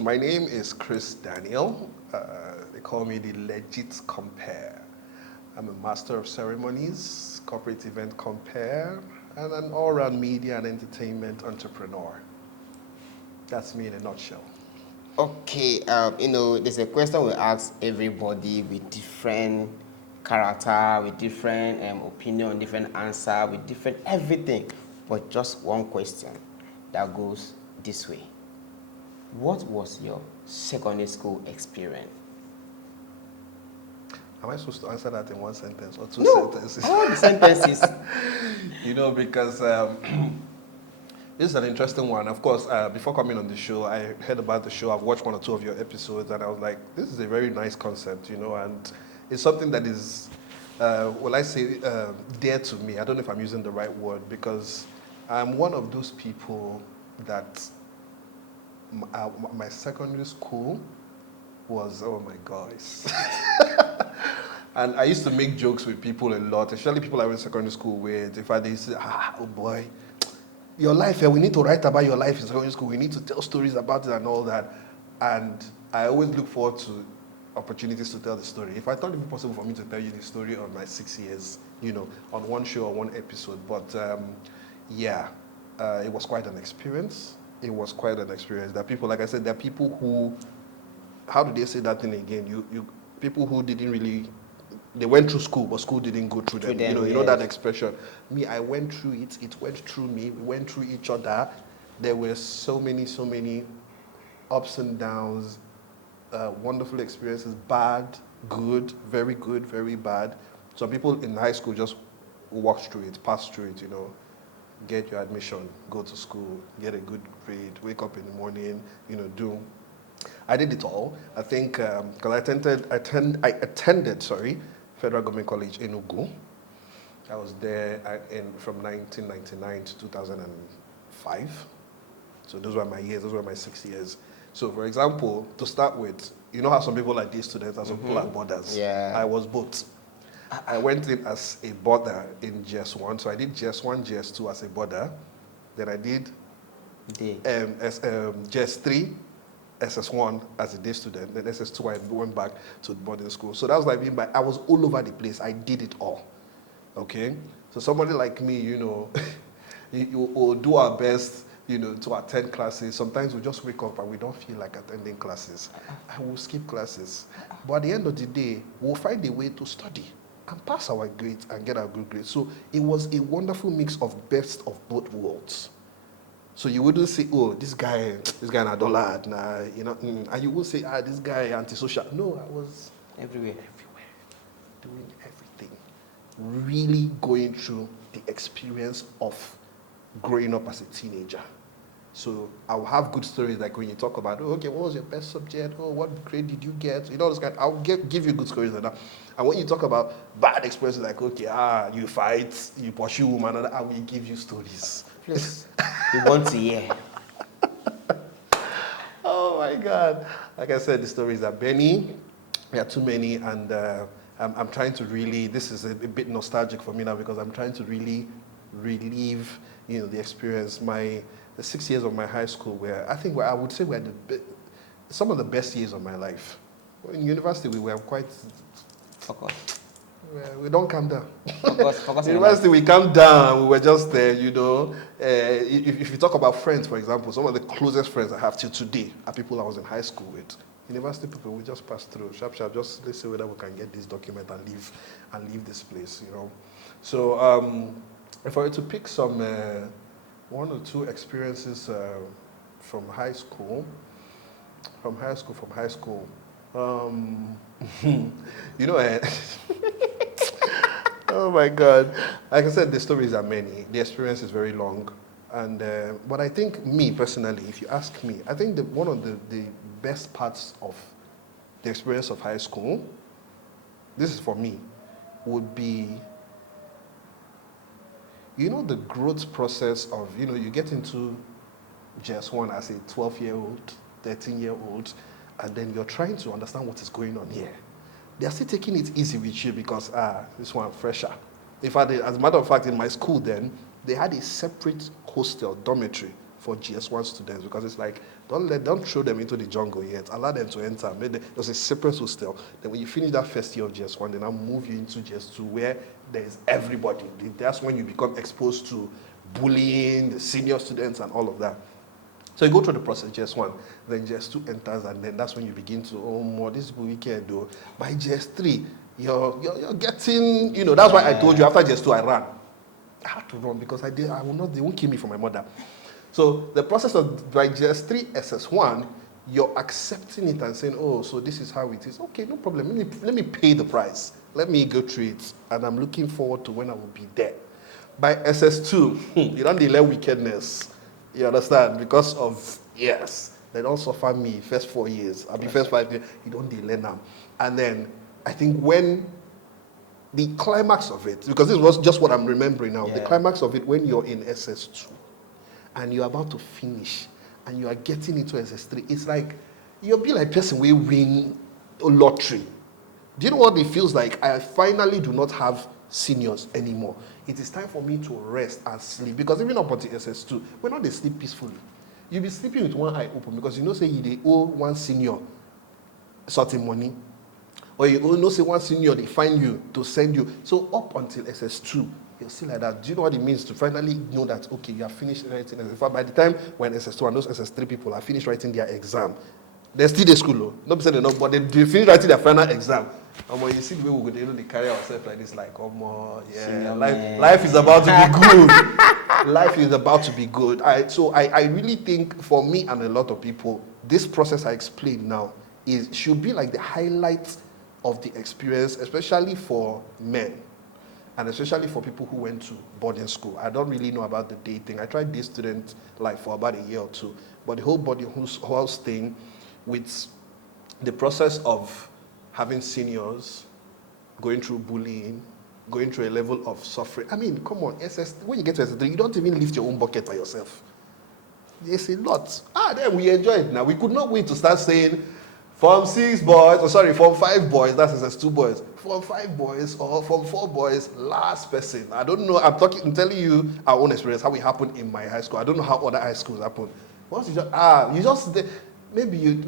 So my name is Chris Daniel. They call me the Legit Compare. I'm a master of ceremonies, corporate event compare, and an all-round media and entertainment entrepreneur. That's me in a nutshell. Okay, there's a question we ask everybody with different character, with different opinion, different answer, with different everything, but just one question that goes this way. What was your secondary school experience? Am I supposed to answer that in one sentence or two No, sentences? all the sentences. Because this is an interesting one. Of course, before coming on the show, I heard about the show. I've watched one or two of your episodes, and I was like, this is a very nice concept, and it's something that is, dear to me. I don't know if I'm using the right word, because I'm one of those people that my secondary school was, oh my gosh. And I used to make jokes with people a lot, especially people I went to secondary school with. In fact, they say, oh boy, your life, we need to write about your life in secondary school. We need to tell stories about it and all that. And I always look forward to opportunities to tell the story. If I thought it would be possible for me to tell you the story on my 6 years, on one show or one episode. But it was quite an experience. It was quite an experience. There are people, like I said, there are people who, how do they say that thing again? You people who didn't really, they went through school, but school didn't go through them. You know that expression. Me, I went through it. It went through me. We went through each other. There were so many ups and downs, wonderful experiences, bad, good, very bad. Some people in high school just walked through it, passed through it. Get your admission, go to school, get a good grade, wake up in the morning, do. I did it all. I think because I attended Federal Government College in Enugu. I was there from 1999 to 2005. So those were my years. Those were my 6 years. So for example, to start with, you know how some people are day students and some people are boarders. Yeah. I was both. I went in as a boarder in GS1. So I did GS1, GS2 as a boarder. Then I did GS3, SS1 as a day student, then SS2 I went back to boarding school. So that was like being back. I was all over the place. I did it all. Okay? So somebody like me, you will do our best, to attend classes. Sometimes we just wake up and we don't feel like attending classes. And we'll skip classes. But at the end of the day, we'll find a way to study and pass our grades and get our good grades. So it was a wonderful mix of best of both worlds. So you wouldn't say, oh, this guy na dollar, and you would say, this guy antisocial. No, I was Everywhere. doing everything. Really going through the experience of growing up as a teenager. So I'll have good stories like when you talk about, what was your best subject? Oh, what grade did you get? Those kind. I'll give you good stories like that. And when you talk about bad experiences like, you fight, you pursue woman, and I will give you stories. Please, we want to hear. Oh my God. Like I said, the stories are many. There are too many, and I'm trying to really, this is a bit nostalgic for me now because I'm trying to really relive, the experience. The 6 years of my high school I would say were some of the best years of my life. In university, we were quite... Focus. We don't calm down. Focus University, we calm down. We were just there, If you talk about friends, for example, some of the closest friends I have till today are people I was in high school with. University people, we just pass through, sharp, just let's see whether we can get this document and leave this place, So, if I were to pick some one or two experiences from high school, oh my God. Like I said, the stories are many. The experience is very long. And but I think me personally, if you ask me, I think one of the best parts of the experience of high school, this is for me, would be, the growth process of, you get into GS1 as a 12-year-old, 13-year-old, and then you're trying to understand what is going on here. They're still taking it easy with you because, this one fresher. In fact, as a matter of fact, in my school then, they had a separate hostel, dormitory for GS1 students because it's like, don't throw them into the jungle yet. Allow them to enter. There's a separate hostel. Then when you finish that first year of GS1, then I'll move you into GS2 where there's everybody. That's when you become exposed to bullying, the senior students and all of that. So you go through the process, GS1, then GS2 enters, and then that's when you begin to, oh, more this weekend though. By GS3, you're getting, that's why I told you after GS2 I ran. I had to run because they won't kill me for my mother. So the process of by GS3, SS1, you're accepting it and saying, oh, so this is how it is. Okay, no problem. Let me pay the price. Let me go through it. And I'm looking forward to when I will be there. By SS2, you don't delay wickedness. You understand? Because of, yes, they don't suffer me first 4 years. I'll be first 5 years. You don't delay now. And then I think when the climax of it, because this was just what I'm remembering now, the climax of it when you're in SS2 and you're about to finish and you are getting into SS3, it's like you'll be like person we win a lottery. Do you know what it feels like? I finally do not have seniors anymore. It is time for me to rest and sleep because even up until SS2, we're not they sleep peacefully. You'll be sleeping with one eye open because say they owe one senior certain money. Or you say one senior, they find you to send you. So up until SS2, you're still like that. Do you know what it means to finally know that, okay, you have finished writing? In fact, by the time when SS2 and those SS3 people are finished writing their exam, they're still in school, though. Not saying enough, but they finish writing their final exam. And when you see the way we go, they carry ourselves like this, like, life is about to be good. Life is about to be good. I really think for me and a lot of people, this process I explained now should be like the highlight of the experience, especially for men, and especially for people who went to boarding school. I don't really know about the day thing. I tried day student life for about a year or two, but the whole boarding house thing with the process of having seniors, going through bullying, going through a level of suffering. I mean, come on, when you get to SS3, you don't even lift your own bucket by yourself. It's a lot. Then we enjoy it now. We could not wait to start saying, Form 5 boys, that's SS2 boys. Form 5 boys or Form 4 boys, last person. I don't know, I'm telling you our own experience, how it happened in my high school. I don't know how other high schools happen. Once maybe you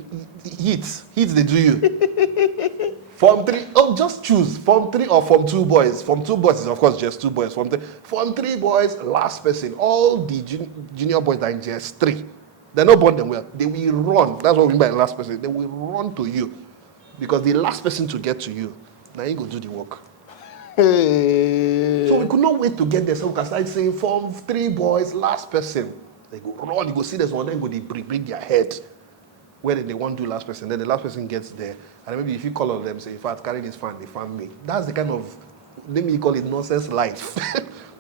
hits they do you. Form 3, just choose Form 3 or Form 2 boys. Form 2 boys is of course just 2 boys. Form 3 boys, last person. All the junior boys that are in just 3. They're not born them well. They will run. That's what we mean by last person. They will run to you. Because the last person to get to you, now you go do the work. So we could not wait to get there. So we can start saying, Form 3 boys, last person. They go run, you go see this one, then they bring their head. Where they want to do last person, then the last person gets there. And maybe if you call on them, say, if I carry this fan, they fan me. That's the kind of, let me call it nonsense life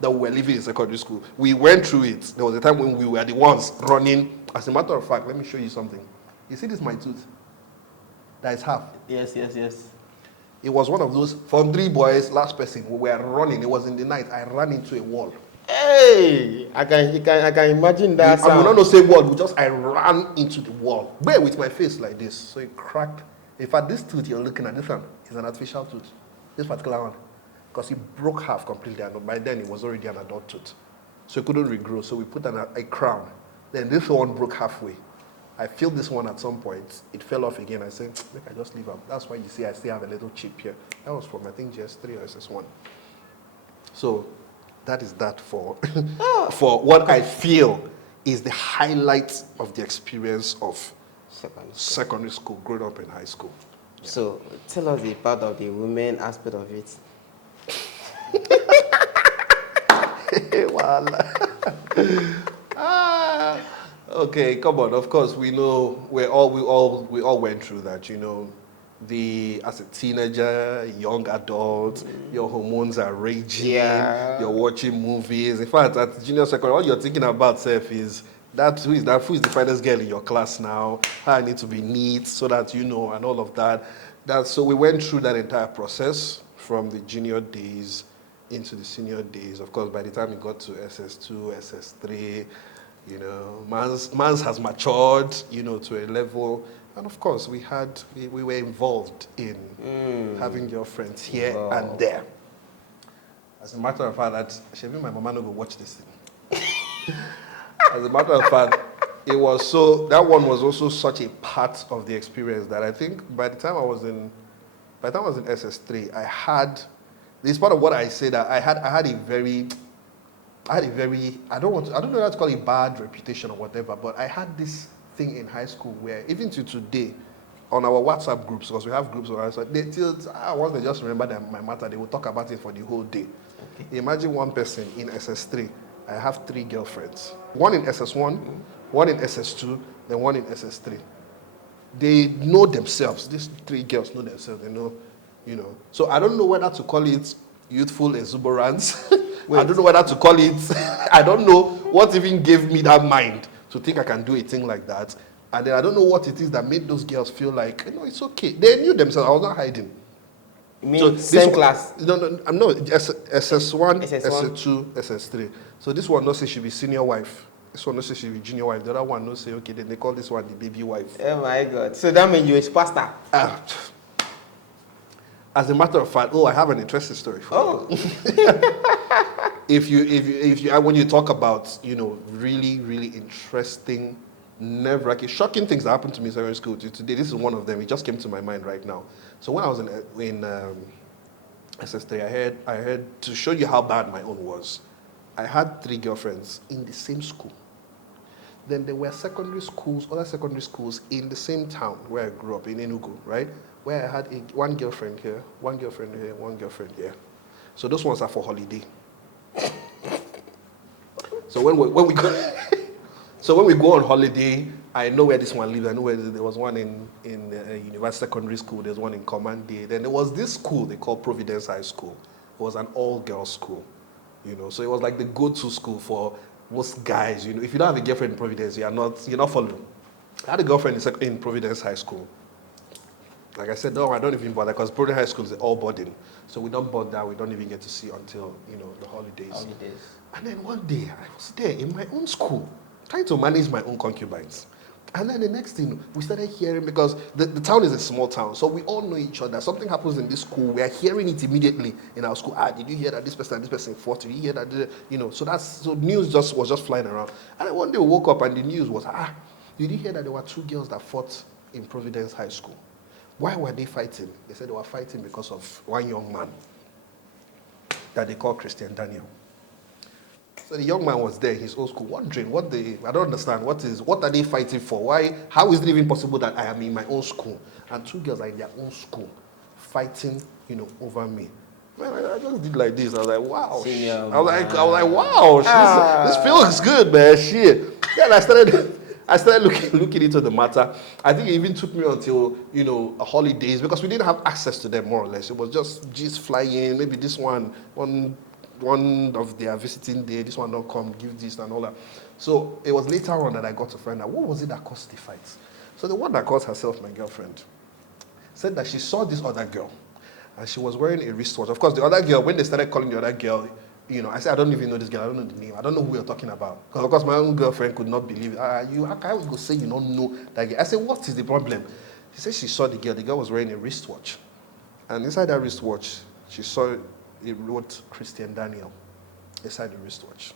that we were living in secondary school. We went through it. There was a time when we were the ones running. As a matter of fact, let me show you something. You see this my tooth? That is half. Yes. It was one of those Form 3 boys, last person. We were running. It was in the night. I ran into a wall. Hey, I can imagine that. I will not say wall. I ran into the wall. Where with my face like this. So it cracked. In fact, this tooth you're looking at, this one is an artificial tooth. This particular one. Because it broke half completely. And by then it was already an adult tooth. So it couldn't regrow. So we put a crown. Then this one broke halfway. I filled this one at some point. It fell off again. I said, make I just leave up. That's why you see I still have a little chip here. That was from, I think, GS3 or SS1. So that is that for, for what I feel is the highlight of the experience of secondary school, growing up in high school. Yeah. So tell us the part of the women aspect of it. Okay, come on. Of course, we know we all went through that. As a teenager, young adult, your hormones are raging. Yeah. You're watching movies. In fact, at junior secondary, all you're thinking about self is who is the finest girl in your class now? How I need to be neat so that and all of that. So we went through that entire process from the junior days into the senior days. Of course, by the time we got to SS2, SS3, man's has matured, to a level. And of course, we were involved in having girlfriends here and there. As a matter of fact, my mama no go watch this thing. As a matter of fact, it was so, that one was also such a part of the experience that I think by the time I was in SS3, I had, this part of what I say that I had a very, I don't know how to call it bad reputation or whatever, but I had this thing in high school where even to today, on our WhatsApp groups, because we have groups on our WhatsApp, once they just remember that my matter, they will talk about it for the whole day. Okay. Imagine one person in SS3. I have 3 girlfriends. One in SS1, one in SS2, then one in SS3. They know themselves. These 3 girls know themselves. They know, you know. So I don't know whether to call it youthful exuberance. I don't know whether to call it, I don't know what even gave me that mind to think I can do a thing like that. And then I don't know what it is that made those girls feel like, you know, it's okay. They knew themselves. I was not hiding. You mean so same class? No, I'm not. SS1, SS2, SS3. So this one no say she be senior wife. This one no say she be junior wife. The other one no say, okay, then they call this one the baby wife. Oh my God. So that means you're a pastor? As a matter of fact, I have an interesting story for you. If you, when you talk about, you know, really, really interesting, nerve-wracking, shocking things that happened to me in secondary school today, this is one of them. It just came to my mind right now. So when I was in SS3, I heard, to show you how bad my own was, I had 3 girlfriends in the same school. Then there were other secondary schools in the same town where I grew up, in Enugu, right? Where I had one girlfriend here, one girlfriend here, one girlfriend here. So those ones are for holiday. So when we go, so when we go on holiday, I know where this one lives. I know where there was one in University Secondary School. There's one in Command Day. Then there was this school they called Providence High School. It was an all-girls school, you know. So it was like the go-to school for most guys. You know, if you don't have a girlfriend in Providence, you're not following. I had a girlfriend in Providence High School. Like I said, no, I don't even bother because Providence High School is all boarding. So we don't bother. We don't even get to see until, you know, the holidays. And then one day I was there in my own school, trying to manage my own concubines. And then the next thing, we started hearing, because the town is a small town, so we all know each other. Something happens in this school, we are hearing it immediately in our school. Did you hear that this person fought? Did you hear that? You know, so news was just flying around. And then one day we woke up and the news was, did you hear that there were 2 girls that fought in Providence High School? Why were they fighting? They said they were fighting because of one young man that they call Christian Daniel. So the young man was there in his old school, wondering I don't understand, what are they fighting for? Why, how is it even possible that I am in my own school and 2 girls are in their own school fighting, you know, over me? Man, I just did like this. I was like, wow. I was like, wow, this feels good, man. Shit. Then I started looking into the matter. I think it even took me until, you know, holidays, because we didn't have access to them, more or less. It was just G's flying, maybe this one of their visiting day, this one don't come, give this and all that. So it was later on that I got to find out what was it that caused the fights. So the one that calls herself my girlfriend said that she saw this other girl and she was wearing a wristwatch. Of course, the other girl, when they started calling the other girl, you know, I said, I don't even know this girl, I don't know the name, I don't know who you're talking about. Because of course my own girlfriend could not believe it. How can you go say you don't know that girl? I said, what is the problem? She said she saw the girl was wearing a wristwatch. And inside that wristwatch, she saw it wrote Christian Daniel inside the wristwatch.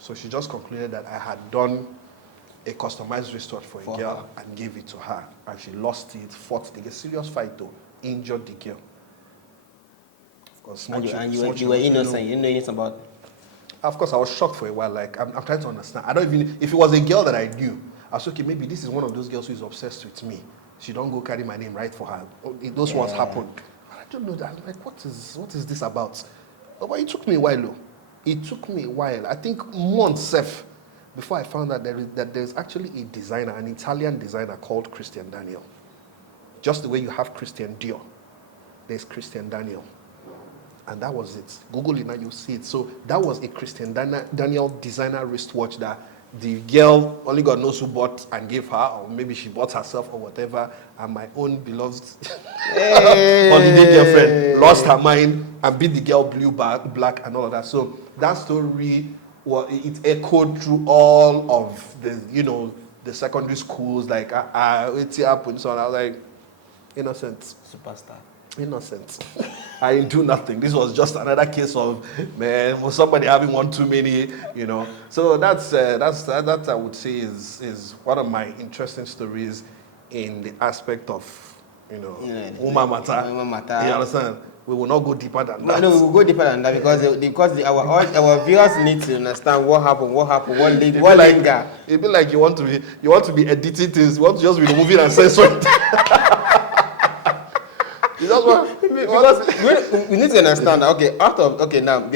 So she just concluded that I had done a customized wristwatch for a girl and gave it to her. And she lost it, fought a serious fight though, injured the girl. Of course, you were innocent, you didn't know anything about it. Of course, I was shocked for a while. Like, I'm trying to understand. I don't even, if it was a girl that I knew, I was okay, maybe this is one of those girls who is obsessed with me. She don't go carry my name right for her. Those ones happen. I don't know that. I'm like, what is this about? But it took me a while, though. It took me a while. I think months before I found out that there's actually a designer, an Italian designer called Christian Daniel. Just the way you have Christian Dior, there's Christian Daniel. And that was it. Google it now, you'll see it. So that was a Christian Daniel designer wristwatch that the girl, only God knows who bought and gave her, or maybe she bought herself or whatever, and my own beloved holiday girlfriend lost her mind and beat the girl blue, black, and all of that. So that story, well, it echoed through all of the, you know, the secondary schools, like, it's happened. So I was like, innocent. Superstar. Innocent. I didn't do nothing. This was just another case of, man, was somebody having one too many, you know. So that I would say is one of my interesting stories in the aspect of, you know, Uma Mata. You understand? We will not go deeper than that. No, we will go deeper than that because our viewers need to understand what happened, what linger. It'd be like you want to be editing things, you want to just be removing and censoring. Because we need to understand that, now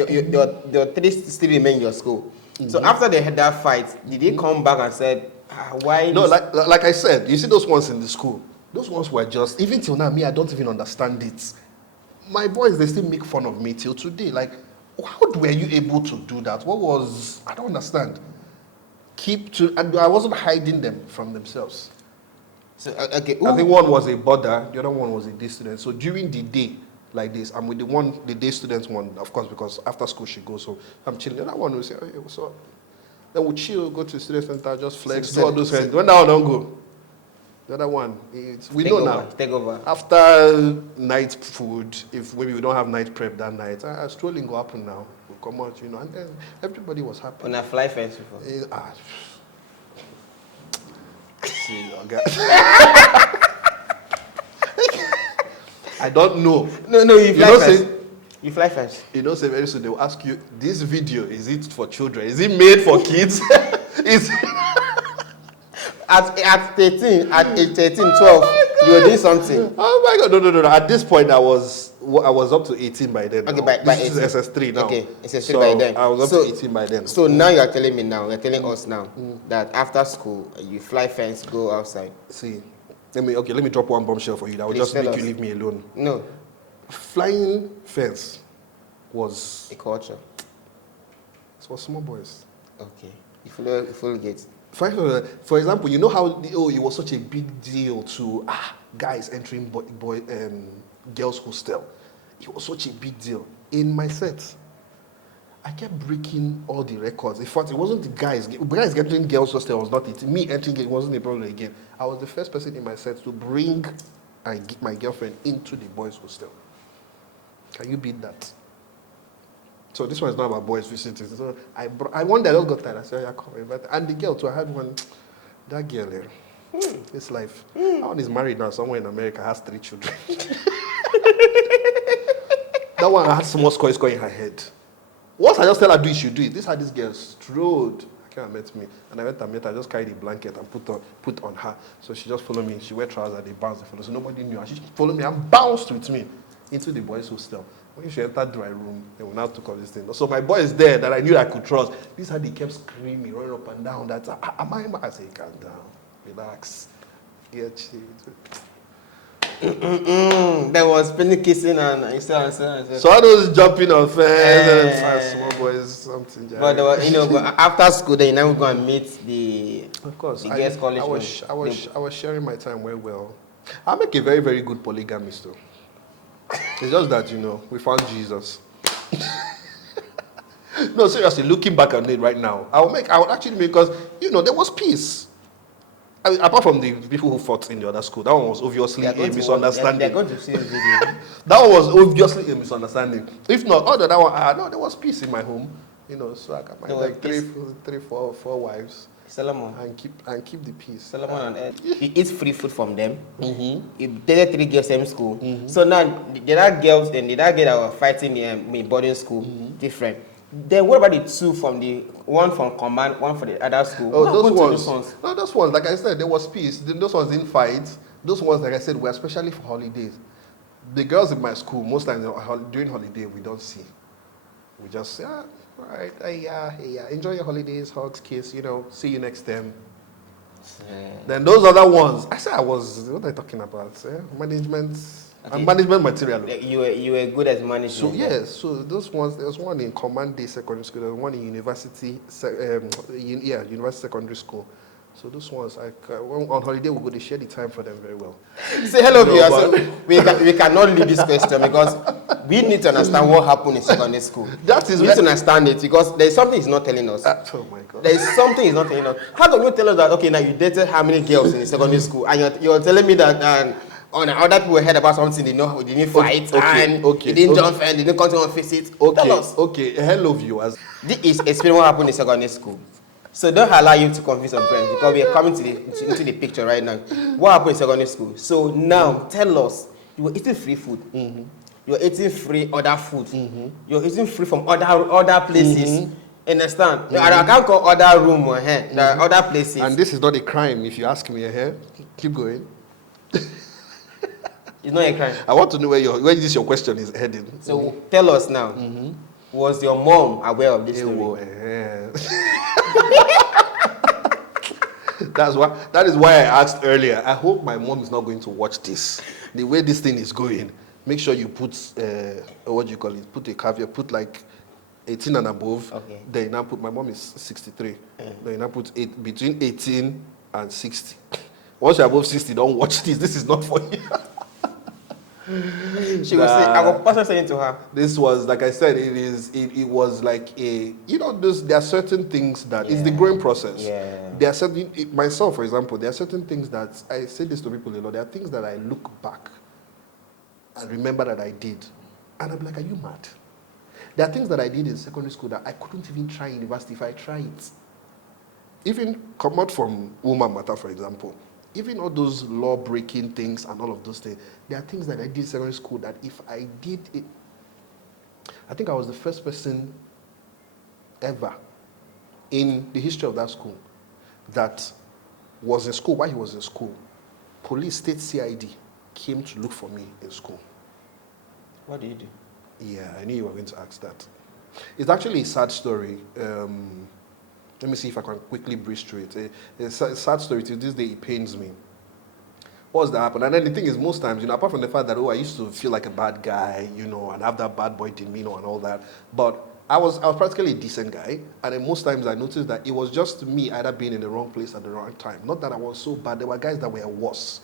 your three still remain in your school. Mm-hmm. So after they had that fight, did they come back and said, why? No, like I said, you see those ones in the school, those ones were just, even till now, me, I don't even understand it. My boys, they still make fun of me till today. Like, how were you able to do that? I don't understand. And I wasn't hiding them from themselves. So, okay. I think one was a border, the other one was a day student. So during the day, like this, I'm with the day student one, of course, because after school she goes, so I'm chilling. The other one will say, hey, what's up? Then we'll chill, go to the student center, just flex, do all those things. When that one don't go, the other one, Take over. After night food, if maybe we don't have night prep that night, strolling go happen now. We'll come out, you know, and then everybody was happy. On a fly fence before. See, okay. I don't know. No, you fly fence. You fly fence. You know, say very soon they will ask you, this video, is it for children? Is it made for kids? At 13, at age 13, 12, you were doing something. Oh my God, no. At this point, I was up to 18 by then. Okay, by this 18. Is SS3 now. Okay, SS3 by then. I was up to 18 by then. So now you're telling us now that after school, you fly fence, go outside. See, let me drop one bombshell for you that will just make you leave me alone. No. Flying fence was a culture. It was small boys. Okay. You follow gate. For example, you know how it was such a big deal to guys entering girls' hostel. It was such a big deal. In my set, I kept breaking all the records. In fact, it wasn't the guys. Guys getting girls' hostel was not it. Me entering it wasn't a problem again. I was the first person in my set to bring my girlfriend into the boys' hostel. Can you beat that? So this one is not about boys visiting. So one day I just got tired. I said, yeah, come in. And the girl too, I had one. That girl there, this life. That one is married now. Somewhere in America, has 3 children. That one has small score in her head. Once I just tell her do it, she do it. This is how this girl strode. I came and met me, and I went and met her. I just carried a blanket and put on her. So she just followed me. She wear trousers. They bounced. So nobody knew. And she followed me and bounced with me into the boys' hostel. When she entered dry room, they will now took all this thing. So my boys there that I knew I could trust. This is how they kept screaming, running up and down. That am I? I say, calm down, relax, get chill. There was penny kissing and you still answer. So I was jumping on fence and small boys something. But there was, after school, then you now go and meet the. Of course, the girls' college. I was sharing my time well. I make a very, very good polygamist though. It's just that, we found Jesus. No, seriously, looking back on it right now, I would actually make, because, there was peace. Apart from the people who fought in the other school, that one was obviously a misunderstanding. They're going to see the video. That one was obviously a misunderstanding. If not, other that one, no, there was peace in my home. So I got my three, four wives. Solomon. And keep the peace. Solomon and Ed. You eat free food from them. Mm-hmm. You dated 3 girls same school. Mm-hmm. So now the other girls, then the other girl that were fighting in boarding school, different. Then what about the 2 from the one from command, one for the other school? Oh, those ones. No, those ones. Like I said, there was peace. Those ones didn't fight. Those ones, like I said, were especially for holidays. The girls in my school, most times during holiday, we don't see. We just say, all right, enjoy your holidays, hugs, kiss, see you next time. Yeah. Then those other ones, what are you talking about? Management material. You were good at management. So yes, so those ones, there was one in Command Day Secondary School, there was one in University Secondary School. So those ones, on holiday we go to share the time for them very well. Say hello, viewers. We cannot leave this question because we need to understand what happened in secondary school. We need to understand it because there is something he's not telling us. Oh my God. There is something he's not telling us. How can you tell us that, okay, now you dated how many girls in secondary school and you're telling me that other people heard about something, they didn't fight, and they didn't jump and they didn't come to one face it. Tell us. Okay, hello viewers. This is explaining what happened in secondary school. So don't allow you to confuse your brain, because we are coming into the picture right now. What happened in secondary school? So now tell us, you were eating free food. You were eating free other food. You were eating free from other places. Understand? I can't call other room or there are other places. And this is not a crime if you ask me. Keep going. It's not a crime. I want to know where this your question is heading. So tell us now. Was your mom aware of this story? That is why I asked earlier. I hope my mom is not going to watch this. The way this thing is going, make sure you put what do you call it? Put a caveat. Put like 18 and above. Okay. Then you now put, my mom is 63. Then you now put between 18 and 60. Once you're above 60, don't watch this. This is not for you. She was saying, I was personally saying to her. This was, like I said, it was like there are certain things that it's the growing process. Yeah. There are certain, myself, for example, there are certain things that I say this to people a lot. There are things that I look back and remember that I did, and I'm like, are you mad? There are things that I did in secondary school that I couldn't even try in university if I tried. Even come out from woman matter, for example. Even all those law-breaking things and all of those things, there are things that I did in secondary school that if I did it, I think I was the first person ever in the history of that school that was in school. While he was in school, police, state CID came to look for me in school. What did you do? Yeah, I knew you were going to ask that. It's actually a sad story. Let me see if I can quickly breeze through it. It's a sad story. To this day, it pains me. What's that happened? And then the thing is, most times, apart from the fact that, I used to feel like a bad guy, and have that bad boy demeanor and all that, but I was practically a decent guy, and then most times I noticed that it was just me either being in the wrong place at the wrong time. Not that I was so bad. There were guys that were worse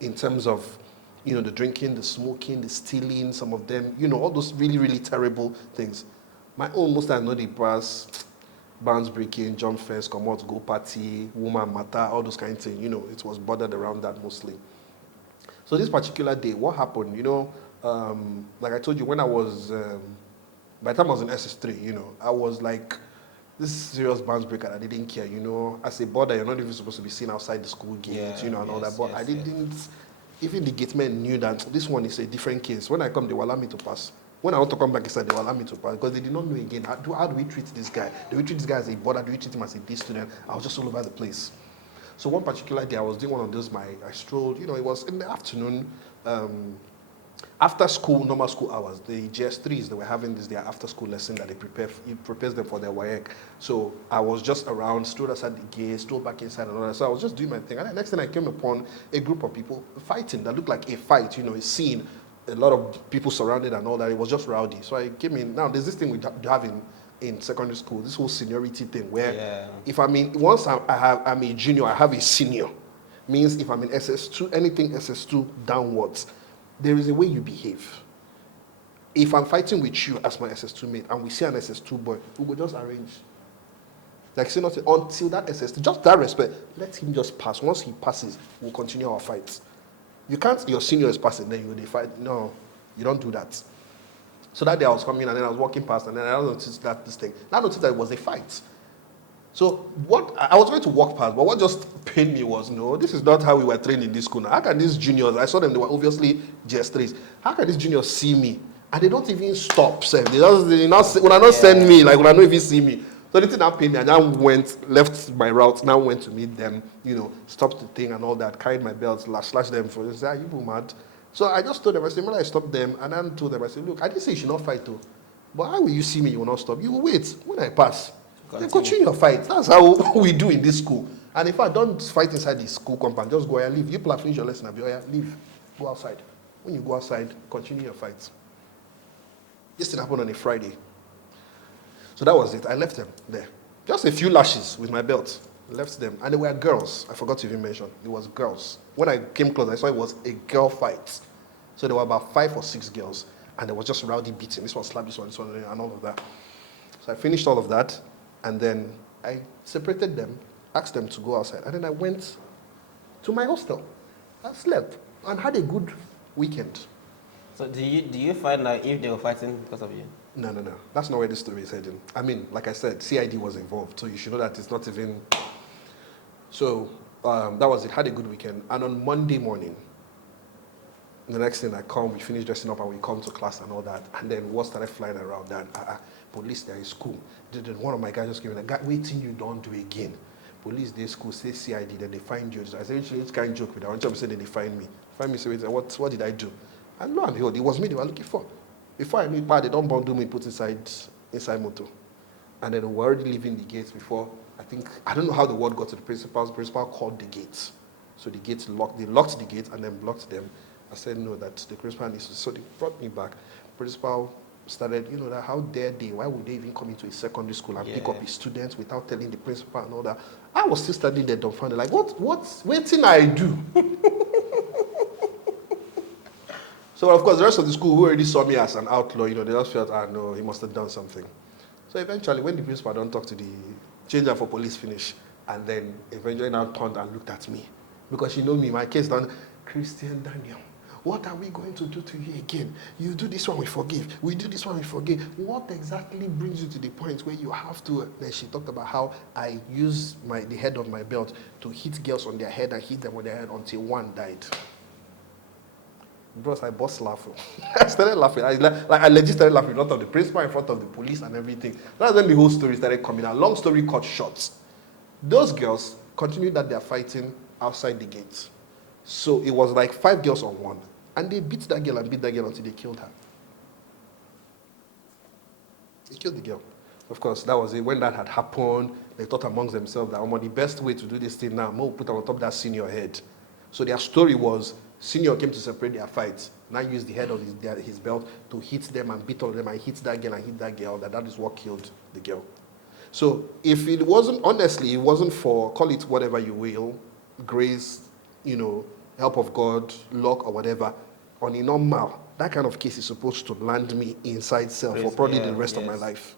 in terms of, the drinking, the smoking, the stealing, some of them, all those really, really terrible things. My own, most times, not the pass. Bands breaking, jump first, come out, go party, woman matter, all those kind of things. It was bordered around that mostly. So this particular day, what happened? Like I told you, when I was, by the time I was in SS3, I was like this serious bands breaker. I didn't care. As a border, you're not even supposed to be seen outside the school gate, and all that. But I didn't. Even the gate men knew that this one is a different case. When I come, they will allow me to pass. When I want to come back inside, they will allow me to pass because they did not know again. How do we treat this guy? Do we treat this guy as a border? Do we treat him as a D student? I was just all over the place. So one particular day, I was doing one of those. I strolled. It was in the afternoon, after school, normal school hours. The GS3s, they were having their after school lesson that it prepares them for their work. So I was just around, stood outside the gate, stood back inside and all that. So I was just doing my thing. And the next thing I came upon a group of people fighting that looked like a fight. A scene. A lot of people surrounded and all that. It was just rowdy. So I came in. Now, there's this thing we have in secondary school, this whole seniority thing where if I'm a junior, I have a senior. Means if I'm in SS2, anything SS2 downwards, there is a way you behave. If I'm fighting with you as my SS2 mate and we see an SS2 boy, we will just arrange. Like say nothing until that SS2, just that respect, let him just pass. Once he passes, we'll continue our fights. You can't, your senior is passing, then you fight. No, you don't do that. So that day I was coming and then I was walking past and then I noticed that this thing. I noticed that it was a fight. So I was going to walk past, but what just pained me was, no, this is not how we were trained in this school. Now, how can these juniors, I saw them, they were obviously GS3s. How can these juniors see me? And they don't even stop. They not send me, like when I don't even see me. So the thing that pained me, I now left my route, now went to meet them, stopped the thing and all that, carried my belt, slashed them for, they said, are you mad? So I just told them, I said, when I stopped them, and then told them, I said, look, I didn't say you should not fight too. But how will you see me, you will not stop? You will wait. When I pass, then continue your fight. That's how we do in this school. And if I don't fight inside the school compound, just go and leave. You finish your lesson, I'll be, leave. Go outside. When you go outside, continue your fight. This thing happened on a Friday. So that was it. I left them there. Just a few lashes with my belt. Left them. And they were girls. I forgot to even mention. It was girls. When I came close, I saw it was a girl fight. So there were about 5 or 6 girls. And there was just rowdy beating. This one slapped this one, and all of that. So I finished all of that. And then I separated them, asked them to go outside. And then I went to my hostel. I slept. and had a good weekend. So do you find that if they were fighting because of you? No. That's not where the story is heading. I mean, like I said, CID was involved, so you should know that it's not even. So that was it. Had a good weekend, and on Monday morning, the next thing we finish dressing up and we come to class and all that, and then what started flying around that police there in school. Then one of my guys just came in, like, waiting you don't do again. Police they school say CID, then they find you. I said, it's kind of joke with that. One time say then they find me. Find me, say, what did I do? And lo and behold, it was me they were looking for. Before I knew it, they don't bundle me, put inside motor. And then we were already leaving the gates before, I don't know how the word got to the principal. The principal called the gates. So the gates locked, they locked the gates and then blocked them. I said, no, that the principal needs to, so they brought me back. Principal started, that how dare they, why would they even come into a secondary school and pick up his students without telling the principal and all that. I was still standing there dumbfounded, like, what's waiting I do? So, of course, the rest of the school who already saw me as an outlaw, they just felt, no, he must have done something. So eventually, when the principal don't talk to the changer for police finish, and then eventually now turned and looked at me. Because she know me, my case done, Christian Daniel, what are we going to do to you again? You do this one, we forgive. We do this one, we forgive. What exactly brings you to the point where you have to... Then she talked about how I use the head of my belt to hit girls on their head and hit them on their head until one died. Bros, I burst laughing. I started laughing. I legit started laughing in front of the principal, in front of the police and everything. That's when the whole story started coming out. Long story cut short. Those girls continued that they're fighting outside the gates. So it was like 5 girls on one. And they beat that girl until they killed her. They killed the girl. Of course, that was it. When that had happened, they thought amongst themselves that, the best way to do this thing now, we'll put on top of that senior head. So their story was, senior came to separate their fights. Now used the head of his belt to hit them and beat on them and hit that girl and hit that girl. That is what killed the girl. So if it wasn't, honestly, it wasn't for, call it whatever you will, grace, help of God, luck or whatever, on a normal, that kind of case is supposed to land me inside cell for probably the rest of my life.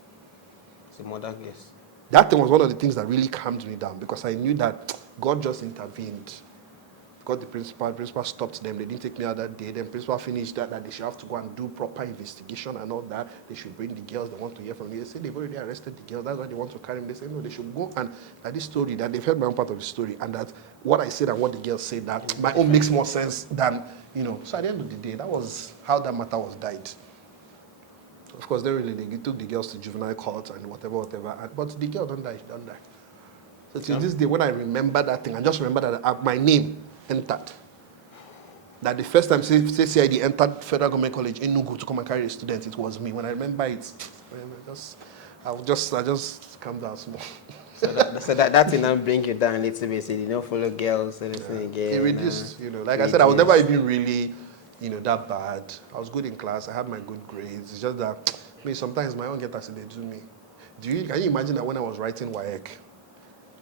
It's a murder case. That thing was one of the things that really calmed me down because I knew that God just intervened. Got the principal stopped them. They didn't take me out that day. Then principal finished that they should have to go and do proper investigation and all that. They should bring the girls they want to hear from me. They say they've already arrested the girl. That's why they want to carry him. They say no, they should go and that this story, that they've heard my own part of the story and that what I said and what the girls said, that my own makes more sense than, So at the end of the day, that was how that matter was died. Of course, they took the girls to juvenile court and whatever. But the girl don't die. She don't die. So till this day, when I remember that thing, I just remember that my name entered. That the first time CID entered Federal Government College in Nugu to come and carry a student, it was me. When I remember it, I just calm down small. So that thing now bring you down a little bit. So you don't follow girls anything again. It reduced, Like I said, I was never even really, that bad. I was good in class. I had my good grades. It's just that sometimes my own get as they do me. Can you imagine that when I was writing WAEC,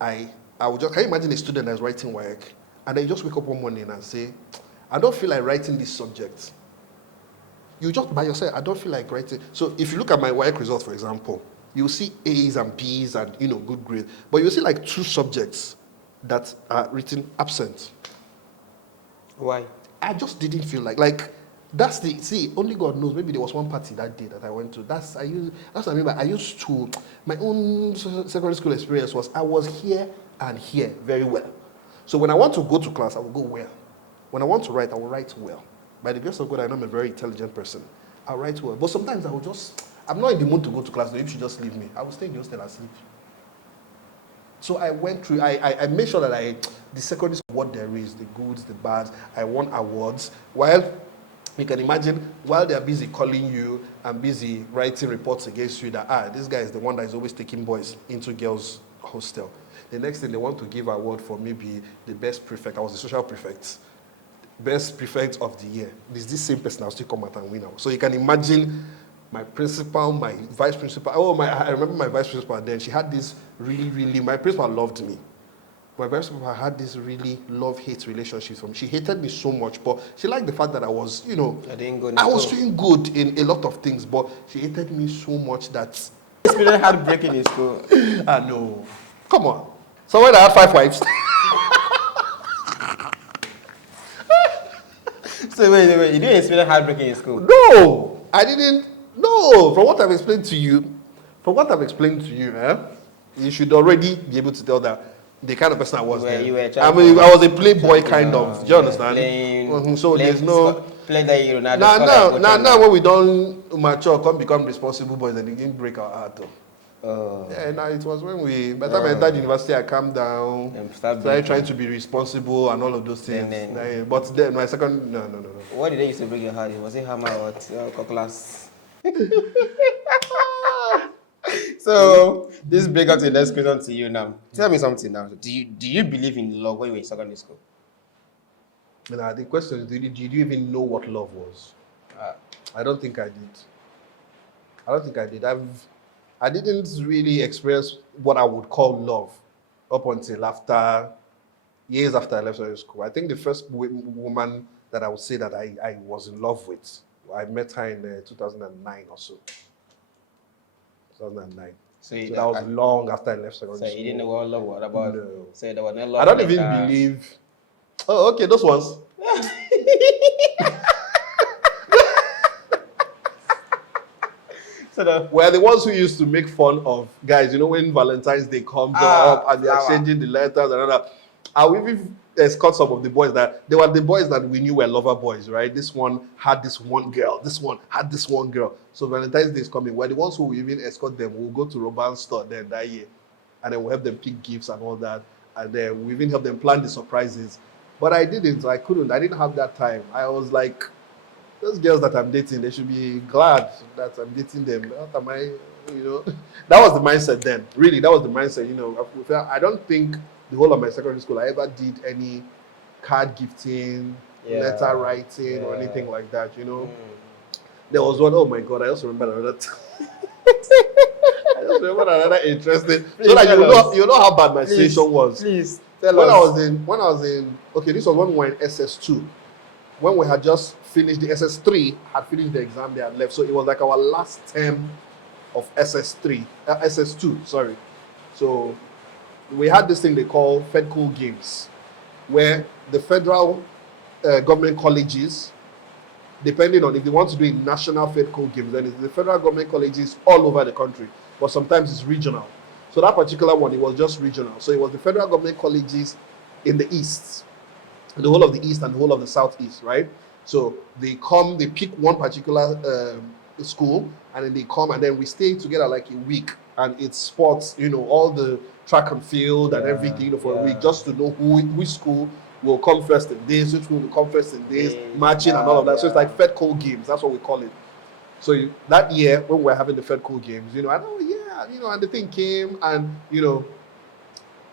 can you imagine a student that's writing WAEC? And then you just wake up one morning and say, I don't feel like writing this subject. You just by yourself, I don't feel like writing. So if you look at my WAEC results, for example, you'll see A's and B's and, good grades. But you'll see like 2 subjects that are written absent. Why? I just didn't feel like only God knows. Maybe there was one party that day that I went to. That's what I mean by I used to, my own secondary school experience was, I was here and here very well. So when I want to go to class, I will go well. When I want to write, I will write well. By the grace of God, I know I'm a very intelligent person. I'll write well. But sometimes I'm not in the mood to go to class, so you should just leave me. I will stay in the hostel and sleep. So I went through, I made sure that the secondary school, what there is, the goods, the bads, I won awards. While, you can imagine, while they're busy calling you and busy writing reports against you that, this guy is the one that is always taking boys into girls' hostel. The next thing, they want to give award for maybe the best prefect. I was the social prefect. Best prefect of the year. This same person I'll still come out and win now. So you can imagine my principal, my vice principal. I remember my vice principal then. She had this really, my principal loved me. My vice principal had this really love-hate relationship with me. She hated me so much, but she liked the fact that I was, I was doing good in a lot of things, but she hated me so much that... Experience heartbreaking in school. No. Come on. So when I had 5 wives... So wait, you didn't experience heartbreak in school? No, I didn't. No, from what I've explained to you, you should already be able to tell that the kind of person I was then. I mean, I was a playboy kind of. Do you understand? So there's no. Playing that you know. Now when we don't mature, come become responsible boys, and it didn't break our heart. Yeah, now it was when by the time I entered university, I calmed down, started trying to be responsible and all of those things. But then my second, no. What did they used to break your heart? Was it hammer or cutlass? So this brings up to the next question to you now. Tell me something now. Do you believe in love when you were in secondary school? Now the question is, did you even know what love was? I don't think I did. I didn't really experience what I would call love up until years after I left secondary school. I think the first woman that I would say that I was in love with, I met her in 2009 or so. 2009. So that was long after I left secondary school. So you didn't know what love was about? No. So there was no love. I don't even believe. Oh, okay, those ones. We're the ones who used to make fun of guys, when Valentine's Day comes up and they're exchanging the letters and all that. I will even escort some of the boys they were the boys that we knew were lover boys, right? This one had this one girl, this one had this one girl. So Valentine's Day is coming. We're the ones who will even escort them. We'll go to Robin's store then that year. And then we'll help them pick gifts and all that. And then we even help them plan the surprises. But I didn't. I couldn't. I didn't have that time. I was like, those girls that I'm dating, they should be glad that I'm dating them. What am I, That was the mindset then. Really, that was the mindset, I don't think the whole of my secondary school I ever did any card gifting, letter writing, or anything like that, There was one, oh my God, I also remember another time. I just remember another interesting. So that you know how bad my situation was. Please, when I was in, okay, this was when we were in SS2. When we had just finished the SS3, had finished the exam, they had left. So it was like our last term of SS2, sorry. So we had this thing they call FedCool Games, where the federal government colleges, depending on if they want to do a national FedCool Games, then it's the federal government colleges all over the country, but sometimes it's regional. So that particular one, it was just regional. So it was the federal government colleges in the east, the whole of the east and the whole of the southeast, right? So they pick one particular school, and then they come, and then we stay together like a week, and it's sports, all the track and field and everything, for a week, just to know which school will come first in this, which school will come first in this, matching and all of that. So it's like FedCool Games, that's what we call it. So that year, when we were having the FedCool Games, and the thing came, and,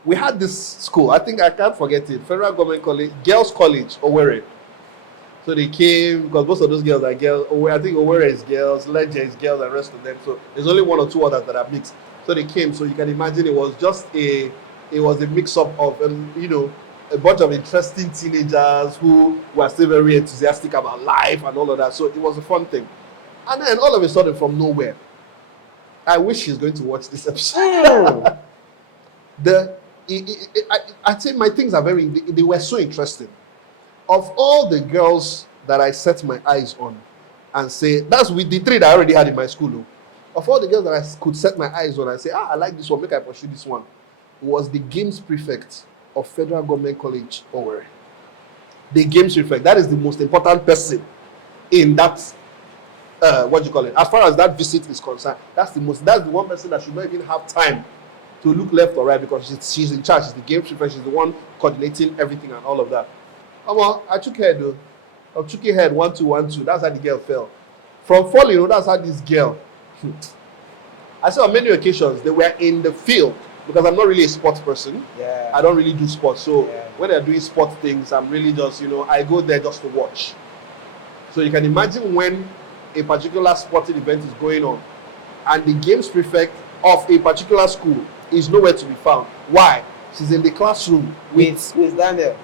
we had this school, I can't forget it, Federal Government College, Girls College, Owerri. So they came, because most of those girls are girls. I think Owerri is girls, Ledger is girls, and the rest of them. So there's only one or two others that are mixed. So they came, so you can imagine it was a mix-up of, a bunch of interesting teenagers who were still very enthusiastic about life and all of that. So it was a fun thing. And then all of a sudden, from nowhere, I wish she's going to watch this episode. I think my things are they were so interesting. Of all the girls that I set my eyes on and say, that's with the three that I already had in my school. Of all the girls that I could set my eyes on and say, I like this one, make I pursue this one, was the games prefect of Federal Government College Owerri. The games prefect, that is the most important person in that, as far as that visit is concerned. That's the one person that should not even have time to look left or right, because she's in charge. She's the games prefect. She's the one coordinating everything and all of that. I took her though. I took her head 1 2 1 2. That's how the girl fell. From falling, that's how this girl. I said on many occasions they were in the field, because I'm not really a sports person. Yeah. I don't really do sports. So when they're doing sports things, I'm really just, I go there just to watch. So you can imagine when a particular sporting event is going on, and the games prefect of a particular school is nowhere to be found. Why? She's in the classroom with Daniel.